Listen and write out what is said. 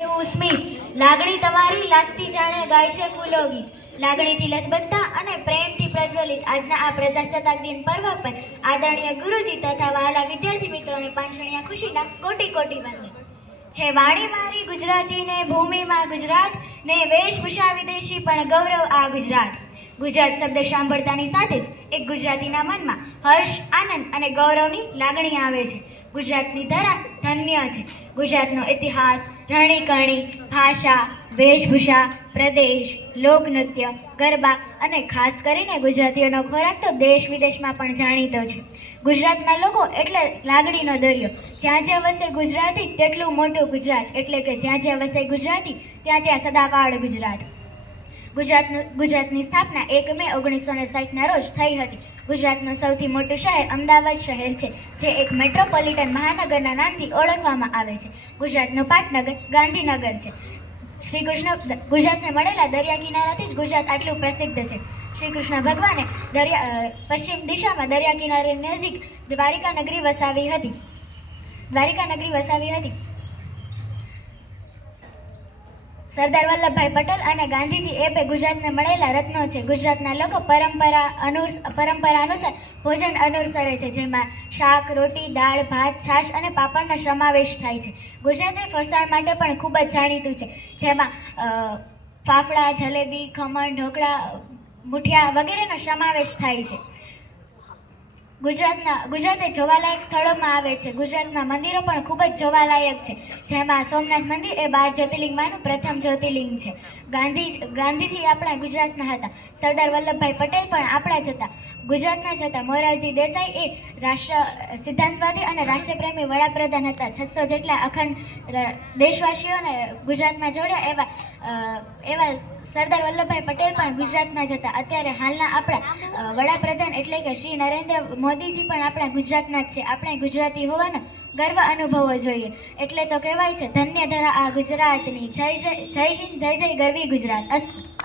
એવું સ્મિત લાગણી તમારી લાગતી જાણે ગાય છે ફૂલો ગીત લાગણીથી લથબથતા અને પ્રેમથી પ્રજ્વલિત આજના આ પ્રજાસત્તાક દિન પર્વ પર આદરણીય ગુરુજી તથા વહાલા વિદ્યાર્થી મિત્રોને પાંચણિયા ખુશીના કોટી કોટી વંદન છે વાણી મારી ગુજરાતી ને ભૂમિમાં ગુજરાત ને વેશભૂષા વિદેશી પણ ગૌરવ આ ગુજરાત ગુજરાત શબ્દ સાંભળતાની સાથે જ એક ગુજરાતીના મનમાં હર્ષ આનંદ અને ગૌરવની લાગણી આવે છે ગુજરાતની ધરા ધન્ય છે ગુજરાતનો ઇતિહાસ રણીકરણી ભાષા વેશભૂષા પ્રદેશ લોકનૃત્ય ગરબા અને ખાસ કરીને ગુજરાતીઓનો ખોરાક તો દેશ વિદેશમાં પણ જાણીતો છે ગુજરાતના લોકો એટલે લાગણીનો દરિયો જ્યાં જ્યાં વસે ગુજરાતી તેટલું મોટું ગુજરાત એટલે કે જ્યાં જ્યાં વસે ગુજરાતી ત્યાં ત્યાં સદાકાળ ગુજરાત ગુજરાતની સ્થાપના 1 મે 1960ના રોજ થઈ હતી ગુજરાતનું સૌથી મોટું શહેર અમદાવાદ શહેર છે જે એક મેટ્રોપોલિટન મહાનગરના નામથી ઓળખવામાં આવે છે ગુજરાતનું પાટનગર ગાંધીનગર છે શ્રી કૃષ્ણ ગુજરાતને મળેલા દરિયા કિનારાથી જ ગુજરાત આટલું પ્રસિદ્ધ છે શ્રી કૃષ્ણ ભગવાને પશ્ચિમ દિશામાં દરિયા કિનારે નજીક દ્વારિકા નગરી વસાવી હતી સરદાર વલ્લભભાઈ પટેલ અને ગાંધીજી એ બે ગુજરાતને મળેલા રત્નો છે ગુજરાતના લોકો પરંપરા અનુસાર ભોજન અનુસરે છે જેમાં શાક રોટી દાળ ભાત છાશ અને પાપડનો સમાવેશ થાય છે ગુજરાતે ફરસાણ માટે પણ ખૂબ જ જાણીતું છે જેમાં ફાફડા જલેબી ખમણ ઢોકળા મુઠિયા વગેરેનો સમાવેશ થાય છે ગુજરાતે જોવાલાયક સ્થળોમાં આવે છે ગુજરાતના મંદિરો પણ ખૂબ જ જોવાલાયક છે જેમાં સોમનાથ મંદિર એ 12 જ્યોતિર્લિંગમાંનું પ્રથમ જ્યોતિર્લિંગ છે ગાંધીજી આપણા ગુજરાતના હતા સરદાર વલ્લભભાઈ પટેલ પણ આપણા જ હતા ગુજરાતના જ હતા મોરારજી દેસાઈ એ રાષ્ટ્ર સિદ્ધાંતવાદી અને રાષ્ટ્રપ્રેમી વડાપ્રધાન હતા 600 જેટલા અખંડ દેશવાસીઓને ગુજરાતમાં જોડ્યા એવા સરદાર વલ્લભભાઈ પટેલ પણ ગુજરાતના જ હતા અત્યારે હાલના આપણા વડાપ્રધાન એટલે કે શ્રી નરેન્દ્ર મોદીજી પણ આપણા ગુજરાતના જ છે આપણે ગુજરાતી હોવાનો ગર્વ અનુભવવો જોઈએ એટલે તો કહેવાય છે ધન્ય ધરા આ ગુજરાતની જય હિન્દ જય જય ગરવી ગુજરાત અસ્તુ